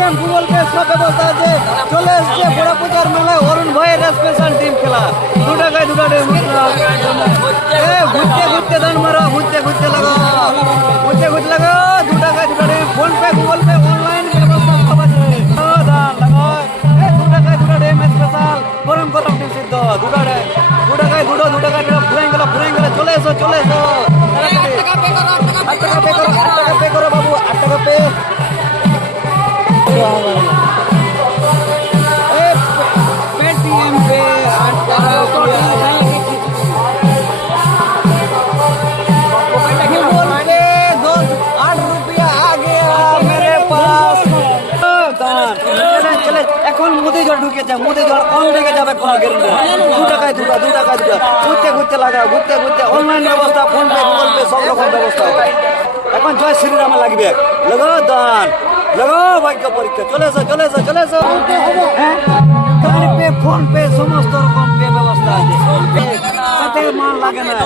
Paytm Google pay সব ব্যবস্থা আছে। চলে এসছে বড় পূজার মেলায় অরুণ ভাইয়ের স্পেশাল টিম খেলা। 2 টাকায় 2টা টিম। ঘুরতে ঘুরতে দান মারো, ঘুরতে ঘুরতে লাগো, ঘুরতে ঘুরতে লাগো। 2 টাকায় 2টা team. Phone pay Google pay online ব্যবস্থা সব আছে। দান লাগো। 2 টাকায় 2টা টিম স্পেশাল গরম গরম টিম সিদ্ধ। 2 টাকায় 2 টাকায় 2 টাকায় ঘুরাই গেল। চলে এসো চলে এসো। 8 টাকা পে করো, 8 টাকা পে করো বাবু, 8 টাকা পে। पेटीएम पे 8 रुपया आ गया मेरे पास। चले এখন মুদি জল ঢুকেছে, মুদি জল কম ঢুকে যাবে কোনো গ্যারান্টি। 2 টাকায় 2টা, 2 টাকায় 2টা। ঘুরতে ঘুরতে লাগা, ঘুরতে ঘুরতে অনলাইন ব্যবস্থা, ফোন পে গুগল পে সব রকম ব্যবস্থা হবে। এখন জয় শ্রীরাম লাগবে। লগো দান লগো ভাগ্য পরীক্ষা। চলে এসো চলে এসো চলে এসো। হ্যাঁ গাড়ি পে ফোন পে সমস্ত রকম পে ব্যবস্থা আছে। সাথে মাল লাগে না,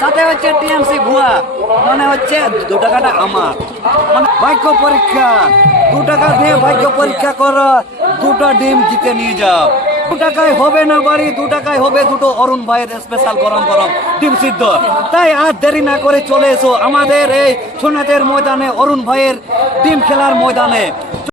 সাথে হচ্ছে টিএমসি ভুয়া, মানে হচ্ছে 2 টাকাটা আমার, মানে ভাগ্য পরীক্ষা। 2 টাকা দিয়ে ভাগ্য পরীক্ষা করো, 2টা ডিম জিতে নিয়ে যাও। 2 টাকায় হবে না বাড়ি, 2 টাকায় হবে 2টো অরুণ ভাইয়ের স্পেশাল গরম গরম ডিম সিদ্ধ। তাই আর দেরি না করে চলে এসো আমাদের এই সোনাতের ময়দানে, অরুণ ভাইয়ের ডিম খেলার ময়দানে।